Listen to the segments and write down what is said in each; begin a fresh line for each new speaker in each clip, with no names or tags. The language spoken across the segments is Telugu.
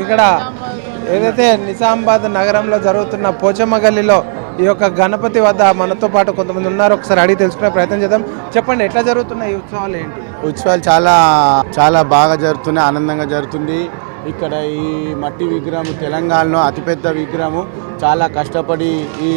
ఇక్కడ ఏదైతే నిజామాబాద్ నగరంలో జరుగుతున్న పోచమ్మ గల్లీలో ఈ యొక్క గణపతి వద్ద మనతో పాటు కొంతమంది ఉన్నారు. ఒకసారి అడిగి తెలుసుకునే ప్రయత్నం చేద్దాం. చెప్పండి ఎట్లా జరుగుతున్నాయి ఈ ఉత్సవాలు ఏంటి?
ఉత్సవాలు చాలా చాలా బాగా జరుగుతున్నాయి ఆనందంగా జరుగుతుంది. ఇక్కడ ఈ మట్టి విగ్రహం తెలంగాణలో అతిపెద్ద విగ్రహము. చాలా కష్టపడి ఈ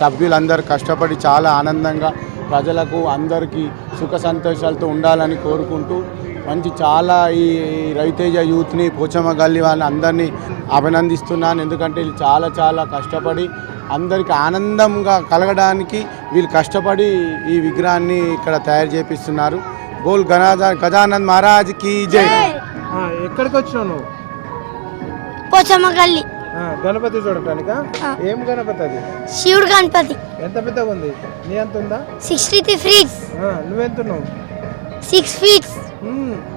సభ్యులందరూ కష్టపడి చాలా ఆనందంగా ప్రజలకు అందరికీ సుఖ సంతోషాలతో ఉండాలని కోరుకుంటూ మంచి చాలా ఈ రవితేజ యూత్ని పోచమ్మ గల్లి వాళ్ళని అందరినీ అభినందిస్తున్నాను. ఎందుకంటే వీళ్ళు చాలా చాలా కష్టపడి అందరికి ఆనందంగా కలగడానికి వీళ్ళు కష్టపడి ఈ విగ్రహాన్ని ఇక్కడ తయారు చేపిస్తున్నారు. బోల్ గణాజా గజానంద్ మహారాజ్ కీ జై.
ఆ, ఎక్కడికి వచ్చినావు నువ్వు?
పోచమ్మ గల్లి.
ఆ, గణపతి చూడటానికా? ఏం గణపతి అది?
శివుడు గణపతి.
ఎంత పెద్దగా ఉంది నీ ఎంత ఉందా
సిక్స్టీ త్రీ ఫీట్స్.
ఆ, నువ్వెంత ఉన్నావు
సిక్స్ ఫీట్స్.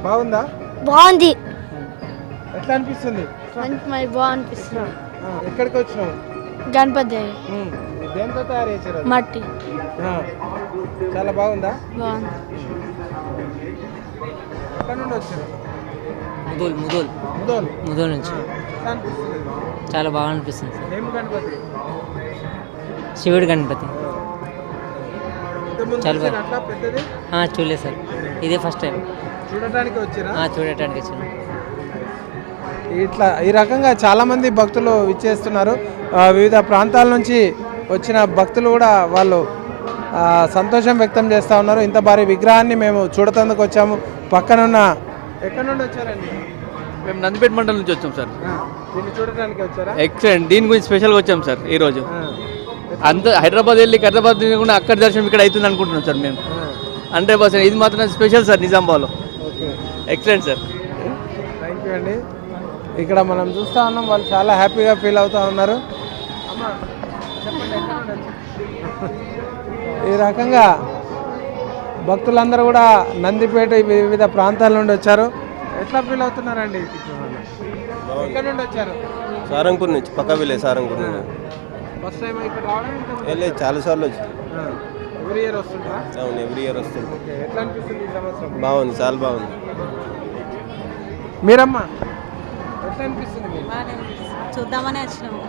బాగుందా?
బాగుంది.
ఎట్లా అనిపిస్తుంది?
మరి
ఎక్కడికి వచ్చినావు?
గణపతి
దేంతో తయారు చేశారు అది?
మట్టి.
ఆ, చాలా బాగుందా?
బాగుంది.
ఎక్కడ నుండి వచ్చారు?
ముదోల్ ముదోల్.
ముదోల్?
ముదోల్ నుంచి.
ఎట్లా అనిపిస్తుంది?
చాలా బాగా అనిపిస్తుంది. సార్
ఏం గణపతి?
శివుడు గణపతి. చాలా చూడలేదు సార్. ఇదే ఫస్ట్ టైం.
చూడటానికి వచ్చిరా?
ఆ, చూడటానికి వచ్చాను.
ఇట్లా ఈ రకంగా చాలా మంది భక్తులు విచ్చేస్తున్నారు. వివిధ ప్రాంతాల నుంచి వచ్చిన భక్తులు కూడా వాళ్ళు ఆ, సంతోషం వ్యక్తం చేస్తూ ఉన్నారు. ఇంత భారీ విగ్రహాన్ని మేము చూడతందుకు వచ్చాము. పక్కనున్న ఎక్కడి నుండి వచ్చారండి?
మేము నందిపేట మండలం నుంచి వచ్చాం సార్.
దీన్ని చూడటానికి వచ్చారా?
ఎక్సలెంట్. దీని గురించి స్పెషల్గా వచ్చాం సార్ ఈరోజు. అంత హైదరాబాద్ వెళ్ళి హైదరాబాద్ తిరగకుండా అక్కడ దర్శనం ఇక్కడ అవుతుంది అనుకుంటున్నాం సార్ మేము. Hundred percent. ఇది మాత్రం స్పెషల్ సార్ నిజామాబాద్లో
okay.
Excellent sir.
Thank you అండి. ఇక్కడ మనం చూస్తూ ఉన్నాం వాళ్ళు చాలా హ్యాపీగా ఫీల్ అవుతూ ఉన్నారు? ఈ రకంగా భక్తులందరూ కూడా నందిపేట వివిధ ప్రాంతాల నుండి వచ్చారు. ఎట్లా ఫీల్ అవుతున్నారండి? ఎక్కడ నుండి వచ్చారు?
సారంగపూర్ నుంచి పక్క విలేజ్ సారంగపూర్ నుంచి.
ఫస్ట్ టైం ఇక్కడ రావడం ఇంతకుముందు
వెళ్ళి చాలాసార్లు వచ్చి
ఆ, ఎవ్రీ ఇయర్ వస్తుంటారా
అవును ఎవ్రీ ఇయర్ వస్తుంది.
ఓకే ఎట్లా అనిపిస్తుంది ఈ సంవత్సరం?
బాగుంది చాలా బాగుంది.
మీరమ్మా ఎట్లా అనిపిస్తుంది మీకు?
చూద్దామని వచ్చినాము.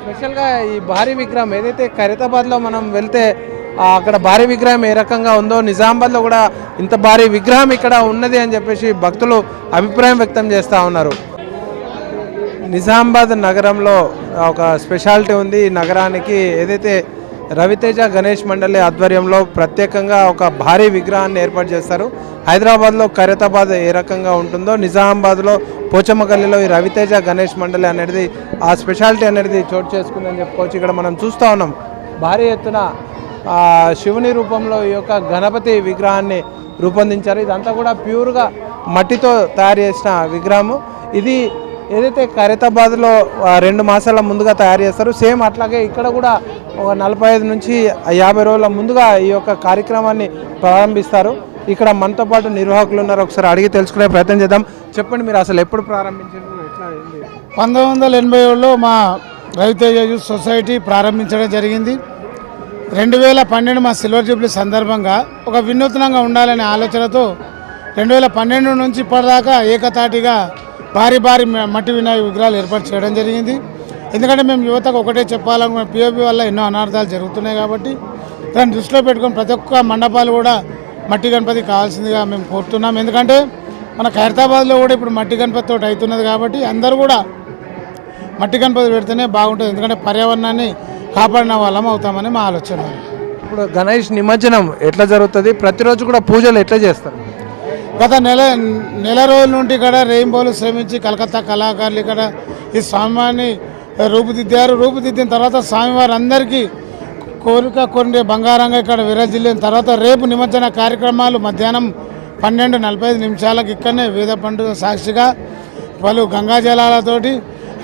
స్పెషల్గా ఈ భారీ విగ్రహం ఏదైతే ఖైరతాబాద్లో మనం వెళ్తే అక్కడ భారీ విగ్రహం ఏ రకంగా ఉందో నిజామాబాద్లో కూడా ఇంత భారీ విగ్రహం ఇక్కడ ఉన్నది అని చెప్పేసి భక్తులు అభిప్రాయం వ్యక్తం చేస్తూ ఉన్నారు. నిజామాబాద్ నగరంలో ఒక స్పెషాలిటీ ఉంది. ఈ నగరానికి ఏదైతే రవితేజ గణేష్ మండలి ఆధ్వర్యంలో ప్రత్యేకంగా ఒక భారీ విగ్రహాన్ని ఏర్పాటు చేస్తారు. హైదరాబాద్లో ఖైరతాబాద్ ఏ రకంగా ఉంటుందో నిజామాబాద్లో పోచమ్మగల్లిలో ఈ రవితేజ గణేష్ మండలి అనేది ఆ స్పెషాలిటీ అనేది చోటు చేసుకుందని చెప్పుకోవచ్చు ఇక్కడ మనం చూస్తూ ఉన్నాం. భారీ ఎత్తున శివుని రూపంలో ఈ యొక్క గణపతి విగ్రహాన్ని రూపొందించారు. ఇదంతా కూడా ప్యూర్గా మట్టితో తయారు చేసిన విగ్రహము. ఇది ఏదైతే ఖైరతాబాద్లో రెండు మాసాల ముందుగా తయారు చేస్తారు సేమ్ అట్లాగే ఇక్కడ కూడా ఒక నలభై ఐదు నుంచి యాభై రోజుల ముందుగా ఈ యొక్క కార్యక్రమాన్ని ప్రారంభిస్తారు. ఇక్కడ మనతో పాటు నిర్వాహకులు ఉన్నారు. ఒకసారి అడిగి తెలుసుకునే ప్రయత్నం చేద్దాం. చెప్పండి మీరు అసలు ఎప్పుడు ప్రారంభించారు? ఎట్లా
పంతొమ్మిది వందల ఎనభై ఏడులో మా రైతు యూత్ సొసైటీ ప్రారంభించడం జరిగింది. రెండు వేల పన్నెండు మా సిల్వర్ జూబ్లీ సందర్భంగా ఒక వినూత్నంగా ఉండాలనే ఆలోచనతో రెండు వేల పన్నెండు నుంచి ఇప్పటిదాకా ఏకతాటిగా భారీ భారీ మట్టి వినాయక విగ్రహాలు ఏర్పాటు చేయడం జరిగింది. ఎందుకంటే మేము యువతకు ఒకటే చెప్పాలనుకున్న పిఓపి వల్ల ఎన్నో అనార్థాలు జరుగుతున్నాయి కాబట్టి దాన్ని దృష్టిలో పెట్టుకొని ప్రతి ఒక్క మండపాలు కూడా మట్టి గణపతి కావాల్సిందిగా మేము కోరుతున్నాం. ఎందుకంటే మన ఖైరతాబాద్లో కూడా ఇప్పుడు మట్టి గణపతి తోటి అవుతున్నది కాబట్టి అందరూ కూడా మట్టి గణపతి పెడితేనే బాగుంటుంది. ఎందుకంటే పర్యావరణాన్ని కాపాడిన వాళ్ళం అవుతామని మా ఆలోచన.
ఇప్పుడు గణేష్ నిమజ్జనం ఎట్లా జరుగుతుంది? ప్రతిరోజు కూడా పూజలు ఎట్లా చేస్తారు?
గత నెల నెల రోజుల నుండి ఇక్కడ రెయిన్బోలు శ్రమించి కలకత్తా కళాకారులు ఇక్కడ ఈ స్వామివారిని రూపుదిద్దారు. రూపుదిద్దిన తర్వాత స్వామివారు అందరికీ కోరిక కొన్ని బంగారంగా ఇక్కడ విరజిల్లిన తర్వాత రేపు నిమజ్జన కార్యక్రమాలు మధ్యాహ్నం పన్నెండు నలభై ఐదు నిమిషాలకు ఇక్కడనే వేద పండుగ సాక్షిగా పలు గంగాజలాలతోటి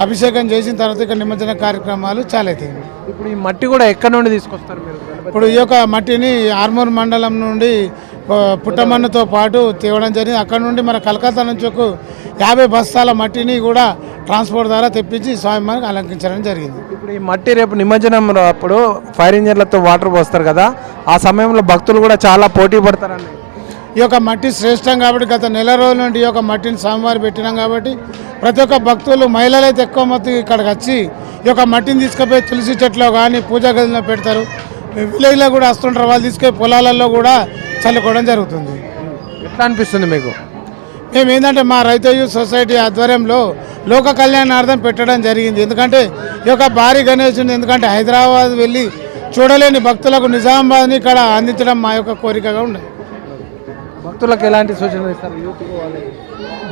అభిషేకం చేసిన తర్వాత ఇక్కడ నిమజ్జన కార్యక్రమాలు చాలా అవుతాయి
ఇప్పుడు ఈ మట్టి కూడా ఎక్కడ నుండి తీసుకొస్తారు మీరు?
ఇప్పుడు ఈ యొక్క మట్టిని ఆర్మూర్ మండలం నుండి పుట్టమన్నుతో పాటు తేవడం జరిగింది. అక్కడ నుండి మన కలకత్తా నుంచి ఒక యాభై బస్తాల మట్టిని కూడా ట్రాన్స్పోర్ట్ ద్వారా తెప్పించి స్వామివారికి అలంకరించడం జరిగింది.
ఇప్పుడు ఈ మట్టి రేపు నిమజ్జనం అప్పుడు ఫైర్ ఇంజన్లతో వాటర్ పోస్తారు కదా ఆ సమయంలో భక్తులు కూడా చాలా పోటీ పడతారని
ఈ యొక్క మట్టి శ్రేష్టం కాబట్టి గత నెల రోజుల నుండి ఈ యొక్క మట్టిని స్వామివారి పెట్టినాం కాబట్టి ప్రతి ఒక్క భక్తులు మహిళలు అయితే ఎక్కువ మొత్తం ఇక్కడికి వచ్చి ఈ యొక్క మట్టిని తీసుకుపోయి తులసి చెట్లో కానీ పూజా గదిలో పెడతారు. విలేజ్లో కూడా వస్తుంటారు. వాళ్ళు తీసుకెళ్ళి పొలాలలో కూడా చల్లుకోవడం జరుగుతుంది.
ఎట్లా అనిపిస్తుంది మీకు?
మేము ఏంటంటే మా రైతు యూత్ సొసైటీ ఆధ్వర్యంలో లోక కళ్యాణార్థం పెట్టడం జరిగింది. ఎందుకంటే ఈ యొక్క భారీ గణేశుని ఎందుకంటే హైదరాబాద్ వెళ్ళి చూడలేని భక్తులకు నిజామాబాద్ని ఇక్కడ అందించడం మా యొక్క కోరికగా ఉండదు
భక్తులకు ఎలాంటి సూచనలు ఇస్తారు?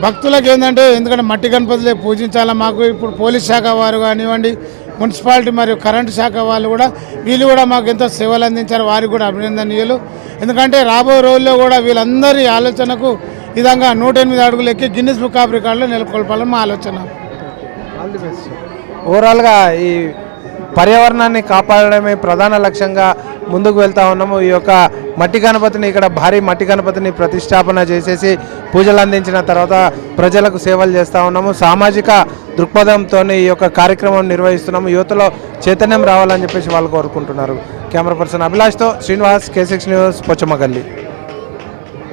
భక్తులకు ఏంటంటే ఎందుకంటే మట్టి గణపతులే పూజించాలా మాకు. ఇప్పుడు పోలీస్ శాఖ వారు కానివ్వండి మున్సిపాలిటీ మరియు కరెంటు శాఖ వాళ్ళు కూడా వీళ్ళు కూడా మాకు ఎంతో సేవలు అందించారు. వారికి కూడా అభినందనీయులు. ఎందుకంటే రాబోయే రోజుల్లో కూడా వీళ్ళందరి ఆలోచనకు విధంగా నూట ఎనిమిది అడుగులు ఎక్కి గిన్నిస్ బుక్ ఆఫ్ రికార్డులో నెలకొల్పాలని మా ఆలోచన.
ఓవరాల్గా ఈ పర్యావరణాన్ని కాపాడడమే ప్రధాన లక్ష్యంగా ముందుకు వెళ్తా ఉన్నాము. ఈ యొక్క మట్టి గణపతిని ఇక్కడ భారీ మట్టి గణపతిని ప్రతిష్టాపన చేసేసి పూజలు అందించిన తర్వాత ప్రజలకు సేవలు చేస్తూ ఉన్నాము. సామాజిక దృక్పథంతో ఈ యొక్క కార్యక్రమం నిర్వహిస్తున్నాము. యువతలో చైతన్యం రావాలని చెప్పేసి వాళ్ళు కోరుకుంటున్నారు. కెమెరా పర్సన్ అభిలాష్తో శ్రీనివాస్ కేసిక్స్ న్యూస్ పొచ్చమగల్లి.